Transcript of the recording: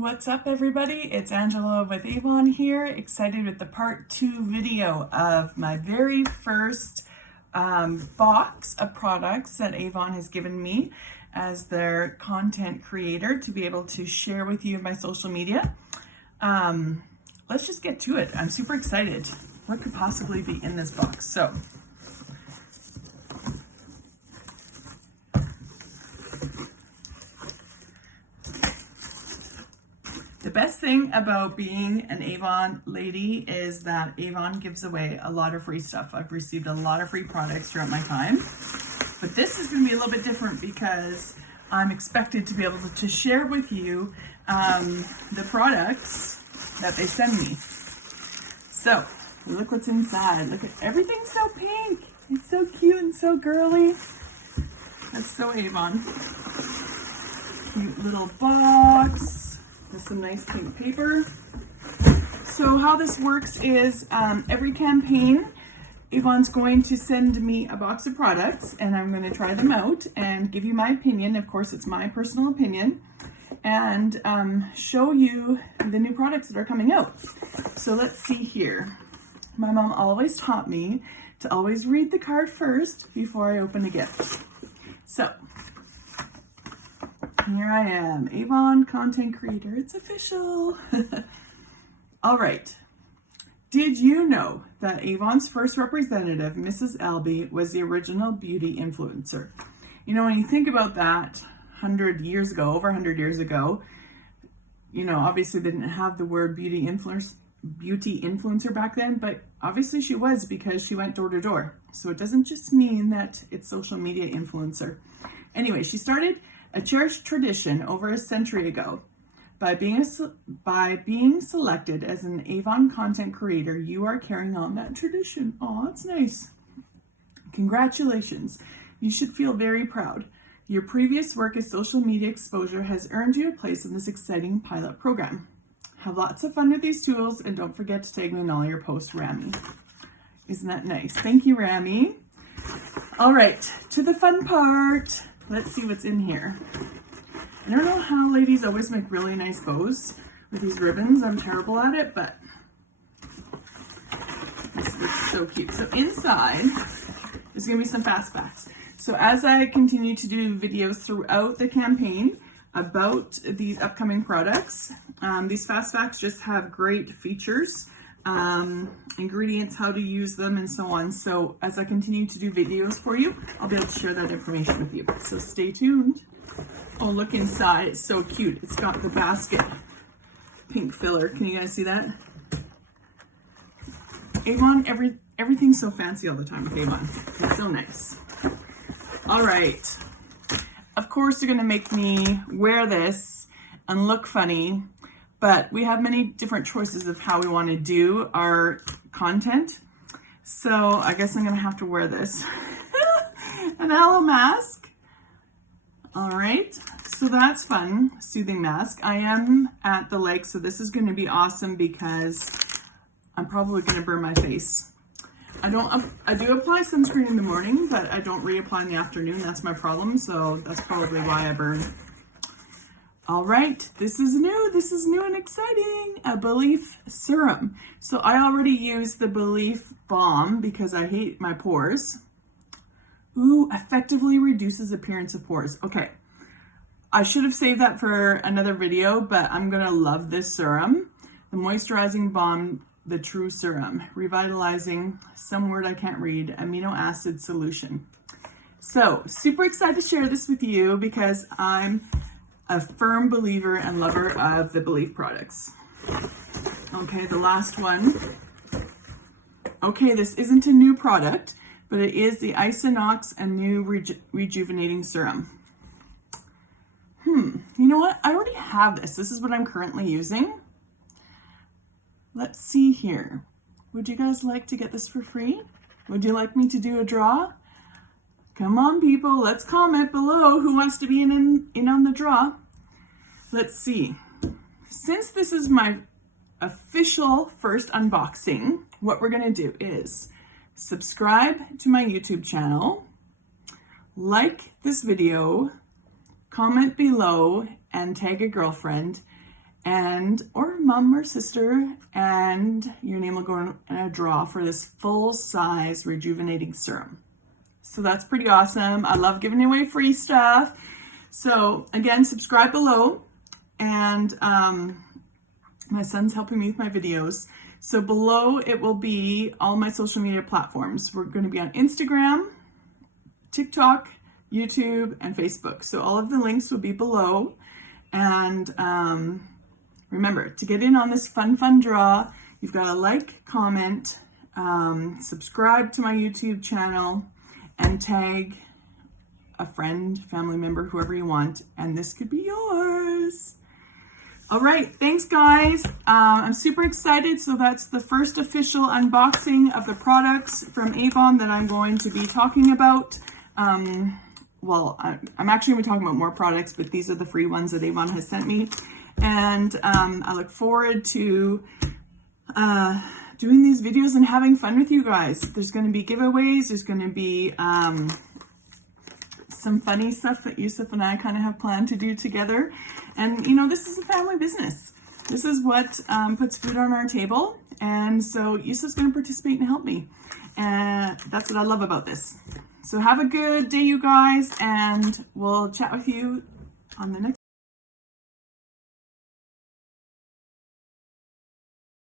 What's up, everybody? It's Angela with Avon here, excited with the part 2 video of my very first box of products that Avon has given me as their content creator to be able to share with you my social media. Let's just get to it. I'm super excited. What could possibly be in this box? So, the best thing about being an Avon lady is that Avon gives away a lot of free stuff. I've received a lot of free products throughout my time, but this is going to be a little bit different because I'm expected to be able to share with you the products that they send me. So, look what's inside. Look at everything's so pink. It's so cute and so girly. That's so Avon. Cute little box. With some nice pink paper. So how this works is every campaign, Avon's going to send me a box of products and I'm going to try them out and give you my opinion. Of course, it's my personal opinion, and show you the new products that are coming out. So let's see here. My mom always taught me to always read the card first before I open a gift. So here I am, Avon content creator. It's official. All right. Did you know that Avon's first representative, Mrs. Albee, was the original beauty influencer? You know, when you think about that, 100 years ago, over 100 years ago, you know, obviously they didn't have the word beauty influencer back then, but obviously she was, because she went door to door. So it doesn't just mean that it's social media influencer. Anyway, she started a cherished tradition over a century ago. By being selected as an Avon content creator, you are carrying on that tradition. Oh, that's nice. Congratulations. You should feel very proud. Your previous work as social media exposure has earned you a place in this exciting pilot program. Have lots of fun with these tools and don't forget to tag me in all your posts, Rami. Isn't that nice? Thank you, Rami. All right, to the fun part. Let's see what's in here. I don't know how ladies always make really nice bows with these ribbons. I'm terrible at it, but this looks so cute. So inside, there's gonna be some fast facts. So as I continue to do videos throughout the campaign about these upcoming products, these fast facts just have great features, ingredients, how to use them, and so on. So as I continue to do videos for you, I'll be able to share that information with you. So stay tuned. Oh, look inside. It's so cute. It's got the basket pink filler. Can you guys see that? Avon, everything's so fancy all the time with Avon. It's so nice. All right. Of course, they're going to make me wear this and look funny, but we have many different choices of how we want to do our content. So I guess I'm going to have to wear this. An aloe mask. All right, so that's fun. Soothing mask. I am at the lake, so this is going to be awesome because I'm probably going to burn my face. I do apply sunscreen in the morning, but I don't reapply in the afternoon. That's my problem, so that's probably why I burn. All right, this is new and exciting, a Belief serum. So I already used the Belief balm because I hate my pores. Ooh, effectively reduces appearance of pores. Okay, I should have saved that for another video, but I'm gonna love this serum. The moisturizing balm, the true serum, revitalizing, some word I can't read, amino acid solution. So super excited to share this with you because I'm a firm believer and lover of the Belief products. Okay, the last one. Okay, this isn't a new product, but it is the Isinox Anew Rejuvenating Serum. You know what? I already have this. This is what I'm currently using. Let's see here. Would you guys like to get this for free? Would you like me to do a draw? Come on, people. Let's comment below who wants to be in on the draw. Let's see. Since this is my official first unboxing, what we're going to do is subscribe to my YouTube channel, like this video, comment below, and tag a girlfriend, and or mom or sister, and your name will go in a draw for this full-size rejuvenating serum. So that's pretty awesome. I love giving away free stuff. So again, subscribe below, and my son's helping me with my videos. So below it will be all my social media platforms. We're going to be on Instagram, TikTok, YouTube, and Facebook. So all of the links will be below. And remember, to get in on this fun draw, you've got to like, comment, subscribe to my YouTube channel, and tag a friend, family member, whoever you want, and this could be yours. All right, thanks guys. I'm super excited. So that's the first official unboxing of the products from Avon that I'm going to be talking about. Well, I'm actually going to be talking about more products, but these are the free ones that Avon has sent me. And I look forward to doing these videos and having fun with you guys. There's going to be giveaways. There's going to be some funny stuff that Yusuf and I kind of have planned to do together. And, you know, this is a family business. This is what puts food on our table. And so Yusuf's going to participate and help me. And that's what I love about this. So have a good day, you guys, and we'll chat with you on the next